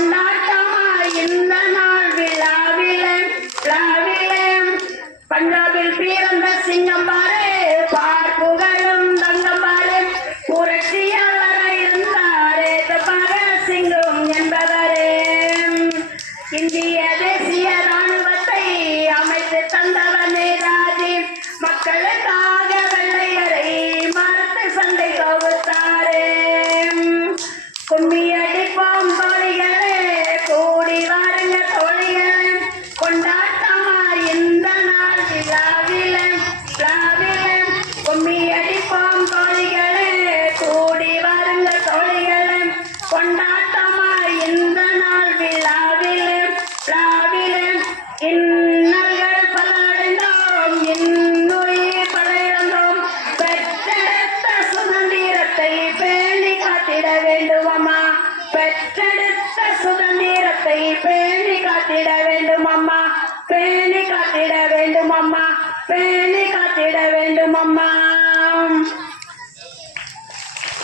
கொண்டாட்டமா இந்த நாள் விழாவிலே விழாவிலே பஞ்சாபில் பிறந்த சிங்கம் பாரு பார்ப்புகளும் தங்கம் பாரு புரட்சியாளராய் இருந்தாரே பகத்சிங்கும் என்பவரே இந்திய தேசிய ராணுவத்தை அமைத்து தந்தவர் நேதாஜி மக்களுக்காக வெள்ளையரை மறுத்து சண்டை தொகுத்தாரே கும்மி அடிப்போம் தோழிகளே கூடி வாருங்க தோழிகளே கொண்டாட்டமா இந்த நாள் விழாவிலே விழாவிலே கும்மி அடிப்போம் தோழிகளே கூடி வாருங்க தோழிகளே கொண்டாட்டமா இந்த நாள் விழாவிலே விழாவிலே இன்னல்கள் பல அடைந்தோம் இன்னுயிர் பல இழந்தோம் பெற்றெடுத்த சுதந்திரத்தை பேணி காத்திட வேண்டுமம்மா பெற்றெடுத்த சுதந்திரத்தை பேணி காத்திட வேண்டும் அம்மா